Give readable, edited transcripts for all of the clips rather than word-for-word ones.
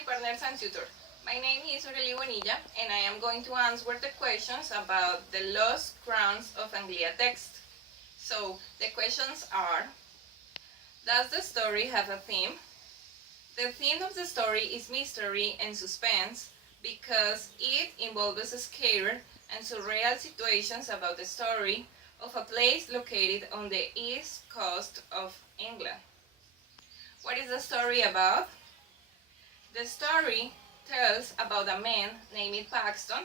Hi partners and tutor. My name is Aurelie Bonilla and I am going to answer the questions about the Lost Crowns of Anglia text. So the questions are: does the story have a theme? The theme of the story is mystery and suspense because it involves scary and surreal situations about the story of a place located on the east coast of England. What is the story about? The story tells about a man named Paxton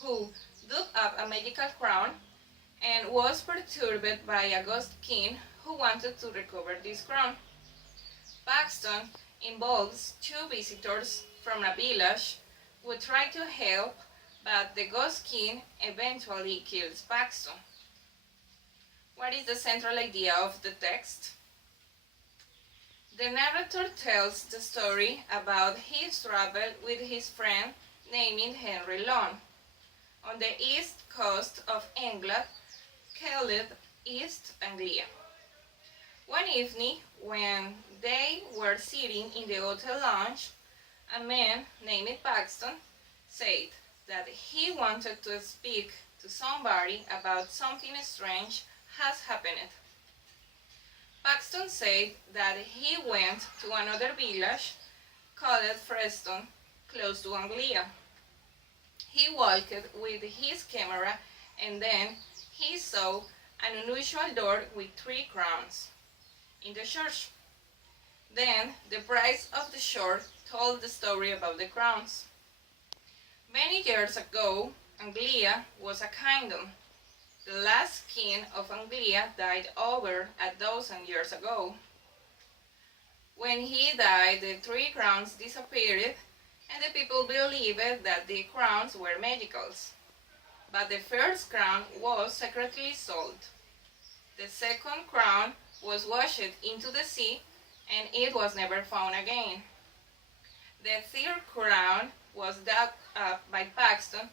who dug up a magical crown and was perturbed by a ghost king who wanted to recover this crown. Paxton involves two visitors from a village who try to help, but the ghost king eventually kills Paxton. What is the central idea of the text? The narrator tells the story about his travel with his friend named Henry Long on the east coast of England, called East Anglia. One evening, when they were sitting in the hotel lounge, a man named Paxton said that he wanted to speak to somebody about something strange has happened. Paxton said that he went to another village called Preston, close to Anglia. He walked with his camera and then he saw an unusual door with 3 crowns in the church. Then the priest of the church told the story about the crowns. Many years ago, Anglia was a kingdom. The last king of Anglia died over 1,000 years ago. When he died, the 3 crowns disappeared, and the people believed that the crowns were magicals. But the first crown was secretly sold. The second crown was washed into the sea, and it was never found again. The third crown was dug up by Paxton,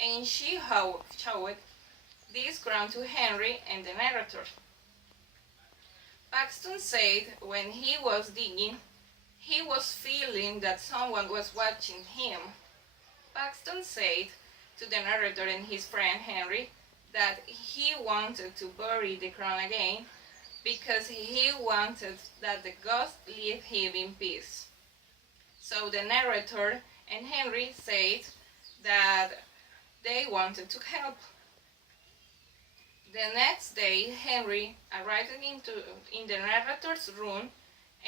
and she showed this crown to Henry and the narrator. Paxton said when he was digging, he was feeling that someone was watching him. Paxton said to the narrator and his friend Henry that he wanted to bury the crown again because he wanted that the ghost leave him in peace. So the narrator and Henry said that they wanted to help. The next day, Henry arrived in the narrator's room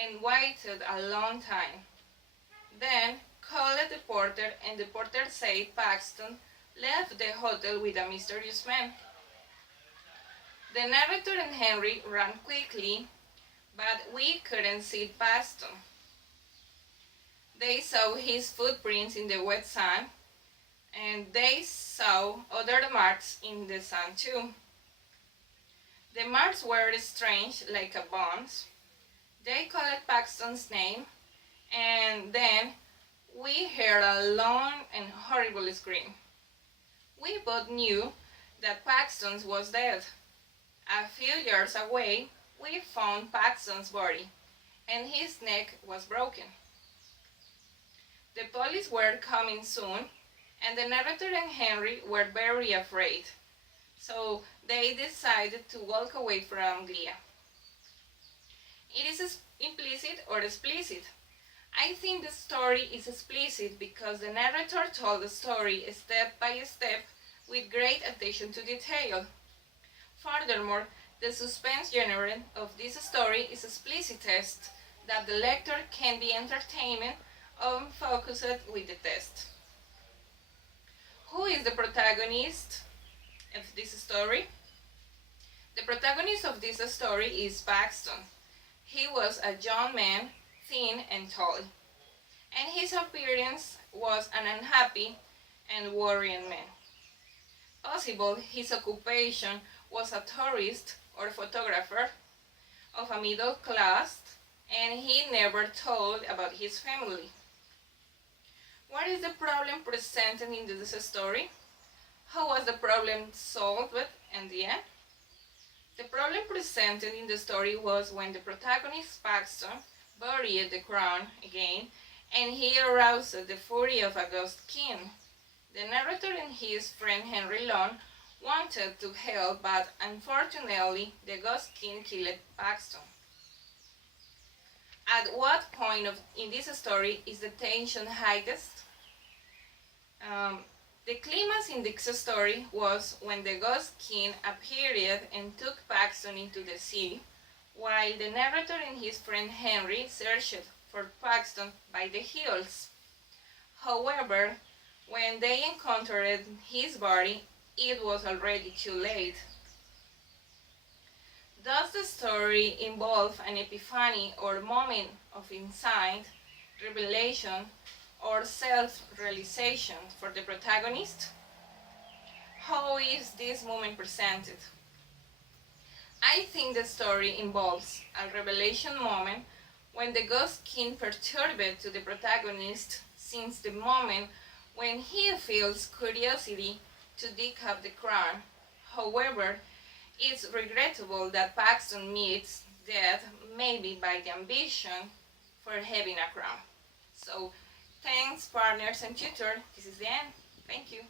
and waited a long time. Then called the porter, and the porter said Paxton left the hotel with a mysterious man. The narrator and Henry ran quickly, but we couldn't see Paxton. They saw his footprints in the wet sand, and they saw other marks in the sand too. The marks were strange, like a bones. They called Paxton's name, and then we heard a long and horrible scream. We both knew that Paxton was dead. A few yards away, we found Paxton's body, and his neck was broken. The police were coming soon, and the narrator and Henry were very afraid. So they decided to walk away from Anglia. It is implicit or explicit. I think the story is explicit because the narrator told the story step by step with great attention to detail. Furthermore, the suspense genre of this story is explicitest, that the lector can be entertained or focused with the text. Who is the protagonist of this story? The protagonist of this story is Paxton. He was a young man, thin and tall, and his appearance was an unhappy and worrying man. Possible his occupation was a tourist or photographer of a middle class, and he never told about his family. What is the problem presented in this story? How was the problem solved in the end? The problem presented in the story was when the protagonist Paxton buried the crown again and he aroused the fury of a ghost king. The narrator and his friend Henry Long wanted to help, but unfortunately the ghost king killed Paxton. At what point in this story is the tension highest? The climax in this story was when the Ghost King appeared and took Paxton into the city, while the narrator and his friend Henry searched for Paxton by the hills. However, when they encountered his body, it was already too late. Does the story involve an epiphany or moment of insight, revelation, or self-realization for the protagonist? How is this moment presented? I think the story involves a revelation moment when the Ghost King perturbed to the protagonist since the moment when he feels curiosity to dig up the crown. However, it's regrettable that Paxton meets death maybe by the ambition for having a crown. So, thanks partners and tutor. This is the end. Thank you.